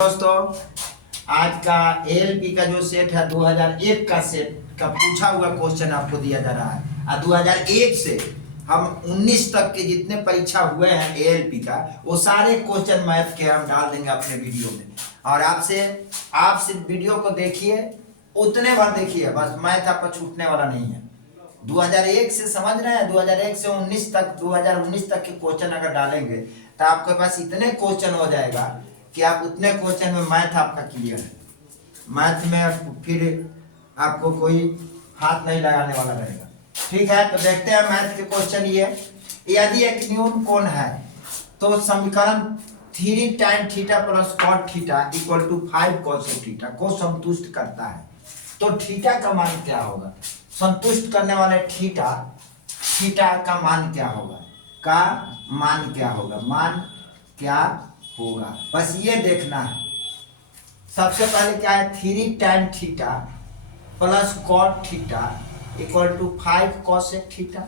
दोस्तों, आज का एएलपी का जो सेट है 2001 का सेट का पूछा हुआ क्वेश्चन आपको दिया जा रहा है। और 2001 से हम 19 तक के जितने परीक्षा हुए हैं एएलपी का, वो सारे क्वेश्चन मैथ के हम डाल देंगे अपने वीडियो में। और आप सिर्फ वीडियो को देखिए, उतने बार देखिए, बस मैथ आपका छूटने वाला नहीं है। 2001 से समझ रहे हैं, 2001 से 19 तक 2019 तक के क्वेश्चन अगर डालेंगे तो आपके पास इतने क्वेश्चन हो जाएगा कि आप उतने क्वेश्चन में मैथ आपका क्लियर है। मैथ में फिर आपको कोई हाथ नहीं लगाने वाला रहेगा। ठीक है, तो देखते हैं मैथ के क्वेश्चन। ये यदि एक न्यून कोण है तो समीकरण 3 tan theta plus cot theta equal to 5 cos theta को संतुष्ट करता है, तो थीटा का मान क्या होगा? संतुष्ट करने वाले थीटा का मान क्या होगा? मान क्या होगा, बस ये देखना है। सबसे पहले क्या है, 3 tan theta plus cot theta equal to 5 cosec theta.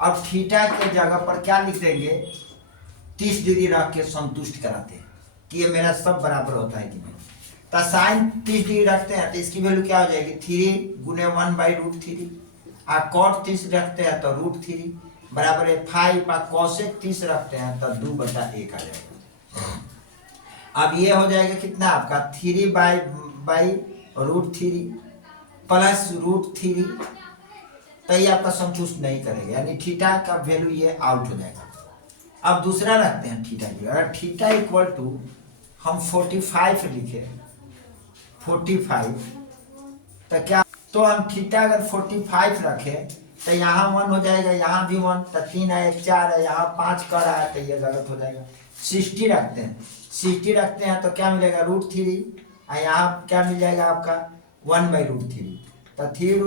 अब थीटा के जगह पर क्या लिख देंगे, 30 डिग्री रख के संतुष्ट कराते हैं कि ये मेरा सब बराबर होता है कि नहीं। तो साइन 30 डिग्री रखते हैं तो इसकी वैल्यू क्या हो जाएगी, 3 गुने 1/√3। और cot 30 रखते हैं तो √3 बराबर है 5। और cosec 30 रखते हैं तो 2/1 आ जाएगा। अब ये हो जाएगा कितना आपका, 3/√3 प्लस √3। तो ये आपका संतुष्ट नहीं करेगा, यानी थीटा का वैल्यू ये आउट हो जाएगा। अब दूसरा रखते हैं थीटा की। अगर थीटा इक्वल टू हम 45 लिखे, 45, तो क्या, तो हम थीटा अगर 45 रखे तो यहाँ 1 हो जाएगा, यहाँ भी 1, तो 3 है, 1 4 है, यहाँ 5 कर रहा है, तो ये गलत हो जाएगा। 60 रखते हैं तो क्या मिलेगा, √3। और यहाँ क्या मिल जाएगा आपका 1/√3। तो 3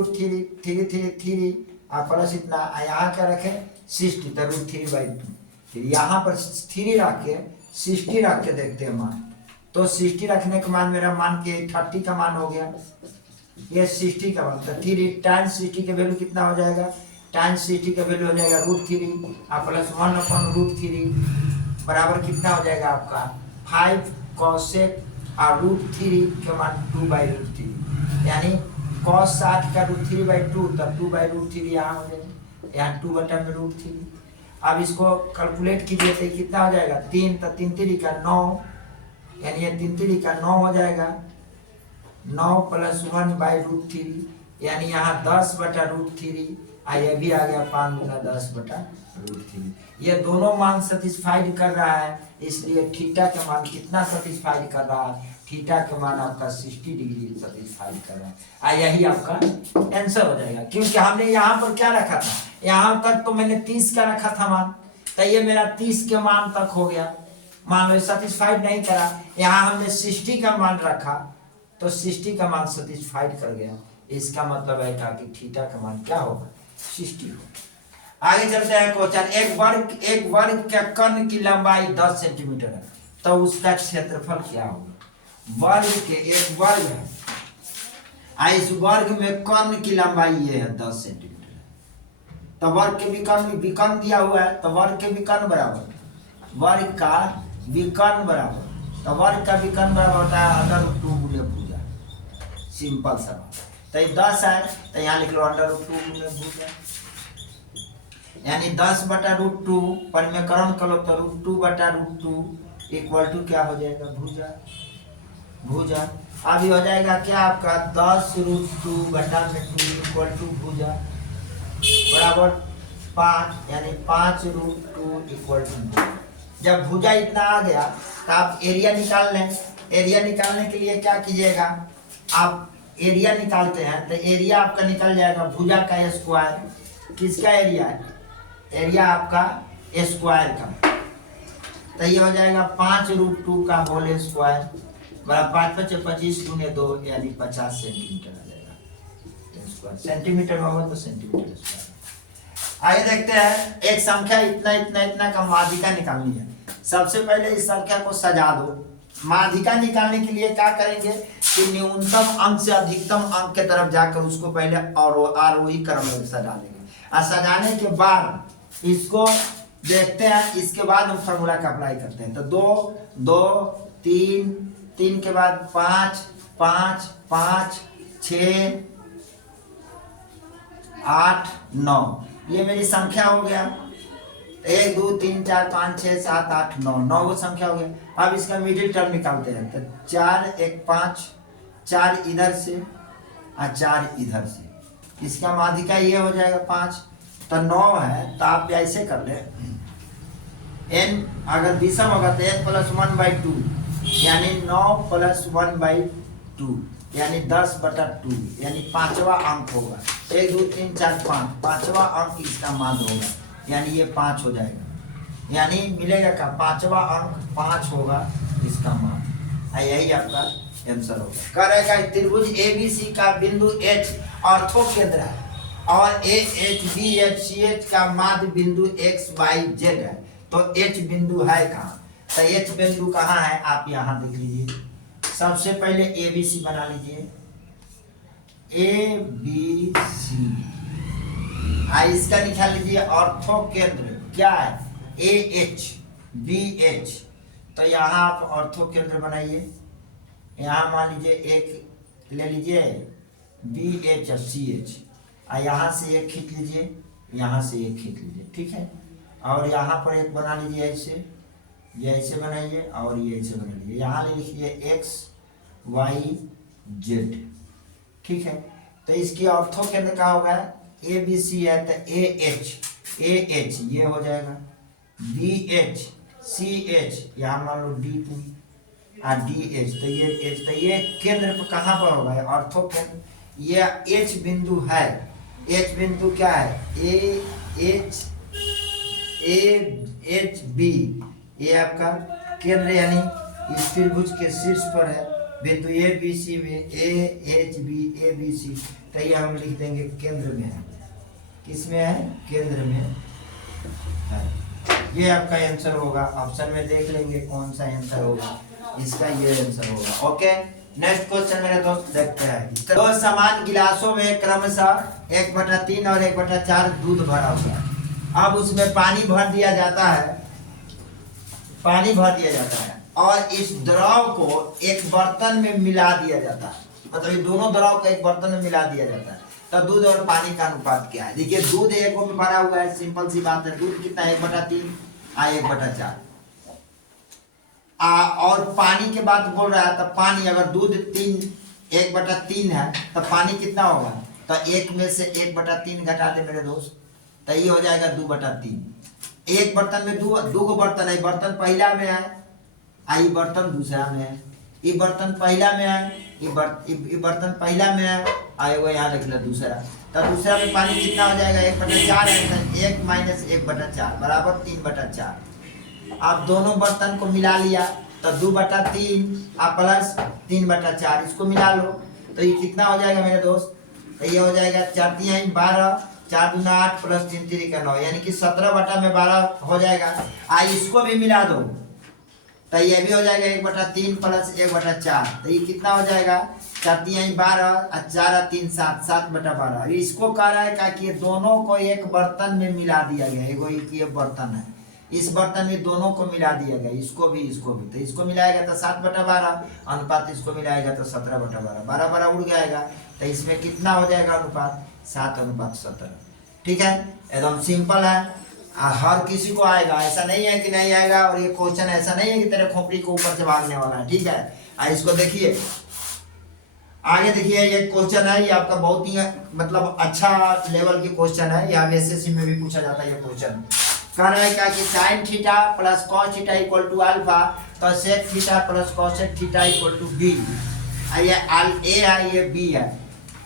और प्लस इतना, यहाँ क्या रखें 60, तो √3/2। फिर यहाँ पर 3 रख के 60 रख के देखते हैं मान। तो 60 रखने के मान मेरा मान के 30 का मान हो गया, ये 60 का मान। तो 3 tan 60 के वैल्यू कितना हो जाएगा, tan 60 का वैल्यू हो जाएगा √3 और प्लस 1/√3 बराबर कितना हो जाएगा आपका 5 cosec और √3 के मान 2/√3, यानी cos 60 का √3/2, तब 2/√3 यहाँ हो जाएगा, यहाँ 2/√3। अब इसको कैलकुलेट कीजिए तो कितना हो जाएगा, 3, तो 3 3 का 9, यानी ये 3 3 का 9 हो जाएगा। 9 प्लस 1/√3, यानी यहाँ 10/√3, और ये भी आ गया 5 गुना 10/√3। ये दोनों मान सेटिस्फाइड कर रहा है, इसलिए थीटा के मान कितना सेटिस्फाइड कर रहा है, थीटा के मान आपका 60 डिग्री सेटिस्फाइड कर रहा है। और यही आपका आंसर हो जाएगा, क्योंकि हमने यहाँ पर क्या रखा था, यहाँ तक तो मैंने 30 का रखा था मान, तो ये मेरा 30 के मान तक हो गया, मान लो सेटिस्फाइड नहीं करा। यहाँ हमने 60 का मान रखा तो 60 का मान सेटिस्फाइड कर गया, इसका मतलब है कि थीटा का मान क्या होगा, 60 होगा। आगे चलते हैं क्वेश्चन। एक वर्ग के कर्ण की लंबाई 10 सेंटीमीटर है, तो उसका क्षेत्रफल क्या होगा? एक वर्ग है, इस वर्ग में कर्ण की लंबाई ये है 10 सेंटीमीटर है, तो वर्ग के विकर्ण दिया हुआ है, तो वर्ग के विकर्ण बराबर वर्ग का विकर्ण बराबर, तो वर्ग का विकर्ण बराबर होता है √2 गुणे भुजा। सिंपल सा बात। तो ये 10 है तो यहाँ लिख लो √2 गुणे भुजा, यानी 10/√2 परिमेकरण करो तो √2/√2 इक्वल टू क्या हो जाएगा, भुजा। अभी हो जाएगा क्या आपका 10√2/2 इक्वल टू भुजा बराबर 5, यानी 5√2 इक्वल टू भुजा। जब भुजा इतना आ गया तो आप एरिया निकाल लें। एरिया निकालने के लिए क्या कीजिएगा, आप एरिया निकालते हैं तो एरिया आपका निकल जाएगा भुजा का स्क्वायर। किसका एरिया है, एरिया आपका स्क्वायर का, तो ये हो जाएगा 5√2 का होल स्क्वायर बराबर 5 × 5 = 25 गुने 2, यानी 50 सेंटीमीटर आ जाएगा। सेंटीमीटर में होगा तो सेंटीमीटर स्क्वायर। आगे देखते हैं, एक संख्या इतना का माध्यिका निकालनी है। सबसे पहले इस संख्या को सजा दो। माध्यिका निकालने के लिए क्या करेंगे कि न्यूनतम अंक से अधिकतम अंक के तरफ जाकर उसको पहले आरोही क्रम में सजा लेंगे, और सजाने के बाद इसको देखते हैं, इसके बाद हम फॉर्मूला का अप्लाई करते हैं। तो 2 2 3, 3 के बाद 5, 5, 5, 6, 8, 9, ये मेरी संख्या हो गया। 1 2 3 4 5 6 7 8 9, 9 वो संख्या हो गया। अब इसका मिडिल टर्म निकालते हैं। तो 4 1 5, 4 इधर से और 4 इधर से, इसका माध्यिका ये हो जाएगा 5। तो 9 है, तो आप ऐसे कर ले, n अगर विषम होगा तो n + 1/2, यानी 9 + 1/2, यानी 10/2, यानी 5वां अंक होगा। 1 2 3 4 5, 5वां अंक इसका मान होगा, यानी ये 5 हो जाएगा। यानी मिलेगा का 5वां अंक 5 होगा इसका मान। यही आपका आंसर होगा। कह रहा है कि त्रिभुज ABC का बिंदु H ऑर्थो केंद्र है और AHBHCH का माध्य बिंदु XYZ है। तो H बिंदु है कहाँ? तो H बिंदु कहाँ है आप यहाँ देख लीजिए। सबसे पहले ABC बना लीजिए, ABC, इसका निकाल लीजिए ऑर्थो केंद्र क्या है, AHBH। तो यहाँ आप ऑर्थो केंद्र बनाइए। यहाँ मान लीजिए एक ले लीजिए BHCH, यहाँ से एक खींच लीजिए, यहाँ से एक खींच लीजिए, ठीक है। और यहाँ पर एक बना लीजिए ऐसे, ये ऐसे बनाइए और ये ऐसे बना लीजिए। यहाँ ले लिखिए XYZ, ठीक है। तो इसकी ऑर्थो केंद्र का होगा ABC है तो AH ये हो जाएगा, BHCH यहाँ मान लो D2 और DH, तो ये H, तो ये केंद्र पर कहाँ पर होगा ऑर्थो केंद्र, ये H बिंदु है। H बिंदु क्या है, AHB, ये आपका केंद्र यानी इस त्रिभुज के शीर्ष पर है बिंदु ABC में, AHB ABC। तो ये हम लिख देंगे केंद्र में है। किस में है, केंद्र में है। ये आपका आंसर होगा। ऑप्शन में देख लेंगे कौन सा आंसर होगा, इसका ये आंसर होगा। ओके, नेक्स्ट क्वेश्चन मेरे दोस्त देखते हैं। दो समान गिलासों में क्रमशः 1/3 और 1/4 दूध भरा हुआ है। अब उसमें पानी भर दिया जाता है, पानी भर दिया जाता है और इस द्रव को एक बर्तन में मिला दिया जाता है। मतलब ये दोनों द्रव को एक बर्तन में मिला दिया जाता है। तो दूध और पानी का अनुपात क्या है? देखिए दूध एक में भरा हुआ है, सिंपल सी बात है। दूध कितना है, 1/3 1/4। और पानी के बात बोल रहा है, तो पानी अगर दूध 1/3 है तो पानी कितना होगा, तो 1 में से 1/3 घटा दे मेरे दोस्त, तो ये हो जाएगा 2/3। एक बर्तन में दो बर्तन है, बर्तन पहला में है, आई बर्तन दूसरा में है। ये बर्तन पहला में है, ये बर्तन पहला में है, आएगा यहाँ रख लो दूसरा। तो दूसरा में पानी कितना हो जाएगा, 1/4 है, 1 - 1/4 बराबर 3/4। आप दोनों बर्तन को मिला लिया तो 2/3 आप प्लस 3/4 इसको मिला लो, तो ये कितना हो जाएगा मेरे दोस्त, तो ये हो जाएगा 4 × 3 = 12, 4 × 8 + 3 × 3 = 9, यानी कि 17/12 हो जाएगा। इसको भी मिला दो तो ये भी हो जाएगा 1/3 + 1/4, तो ये कितना हो जाएगा, 4 × 3 = 12 और 4 × 3 = 7, 7/12। इसको कह रहा है कि दोनों को एक बर्तन में मिला दिया गया। ये बर्तन है, इस बर्तन में दोनों को मिला दिया गया, इसको भी तो इसको मिलाएगा तो 7/12 अनुपात, इसको मिलाएगा तो 17/12, 12 उड़ जाएगा। तो इसमें कितना हो जाएगा अनुपात, 7:17। ठीक है, एकदम सिंपल है। हर किसी को आएगा, ऐसा नहीं है कि नहीं आएगा। और ये क्वेश्चन ऐसा नहीं है कि तेरे खोपड़ी को ऊपर से भागने वाला है। ठीक है, इसको देखिए आगे, देखिए ये क्वेश्चन है, ये आपका बहुत ही मतलब अच्छा लेवल की क्वेश्चन है। यहाँ एसएससी में भी पूछा जाता है ये क्वेश्चन। कह रहा है क्या कि sin theta + cos theta = alpha, तो sec theta + cosec theta = b। ये a है, ये b है।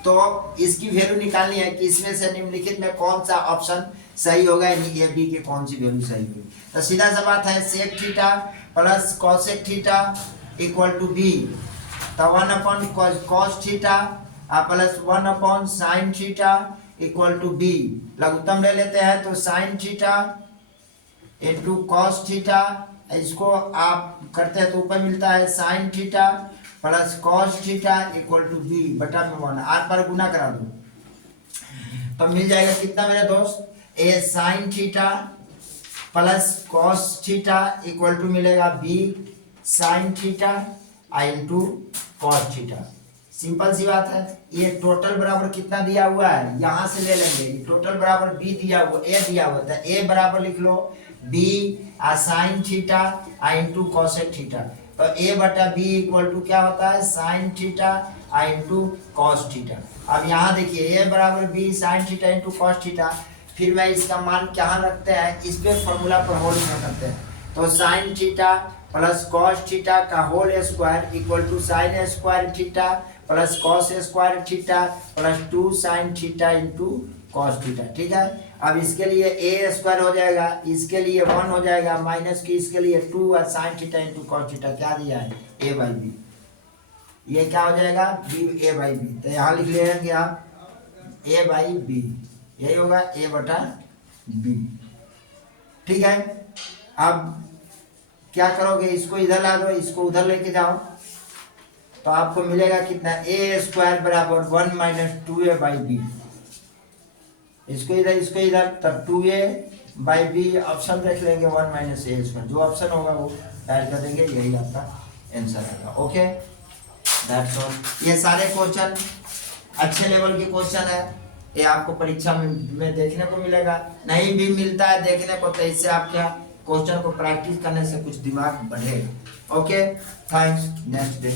तो इसकी वैल्यू निकालनी है कि इसमें से निम्नलिखित में कौन सा ऑप्शन सही होगा, यानी ए बी की कौन सी वैल्यू सही होगी। तो सीधा सा बात है, sec theta + cosec theta = b, तो 1/cos theta + 1/sin theta = b। लघुत्तम ले लेते हैं, तो sin थीटा × cos थीटा, इसको आप करते हैं तो ऊपर मिलता है sin theta + cos theta = b/1। R पर गुना करा दो तो मिल जाएगा कितना मेरे दोस्त, sin थीटा + cos थीटा = मिलेगा b sine theta into cos theta. Simple सी बात है। ये टोटल बराबर कितना दिया हुआ है, यहां से ले लेंगे। टोटल बराबर बी दिया हुआ, ए दिया हुआ था, ए बराबर लिख लो B sine theta into cosec theta. तो ए बटा बी इक्वल टू क्या होता है, sine theta into cos theta. अब यहाँ देखिए ए बराबर B sine theta into cos theta. फिर मैं इसका मान क्या रखते हैं, इस पे फॉर्मूला पर होल करते हैं। तो sine theta plus cos theta का whole square equal to sine square theta plus cos square theta plus 2 sine theta into cos theta. ठीक है। अब इसके लिए ए स्क्वायर हो जाएगा, इसके लिए 1 हो जाएगा, माइनस की इसके लिए 2 और sign theta into cos theta क्या दिया है, ए बाई बी। ये क्या हो जाएगा, बी ए बाई बी। तो यहाँ लिख लेंगे आप ए बाई बी, यही होगा ए बटा बी। ठीक है। अब क्या करोगे, इसको इधर ला दो, इसको उधर लेके जाओ, तो आपको मिलेगा कितना, ए स्क्वायर बराबर 1 माइनस 2a बाई बी। इसको इधर तब 2a बाई बी ऑप्शन रख लेंगे, 1 माइनस ए स्क्वायर। जो ऑप्शन होगा वो ऐड कर देंगे, यही आपका आंसर आएगा। Okay, that's all. ये सारे क्वेश्चन अच्छे लेवल के क्वेश्चन है, ये आपको परीक्षा में देखने को मिलेगा। नहीं भी मिलता है देखने को, तो इससे आपका क्वेश्चन को प्रैक्टिस करने से कुछ दिमाग बढ़ेगा। Okay, thanks. Next day.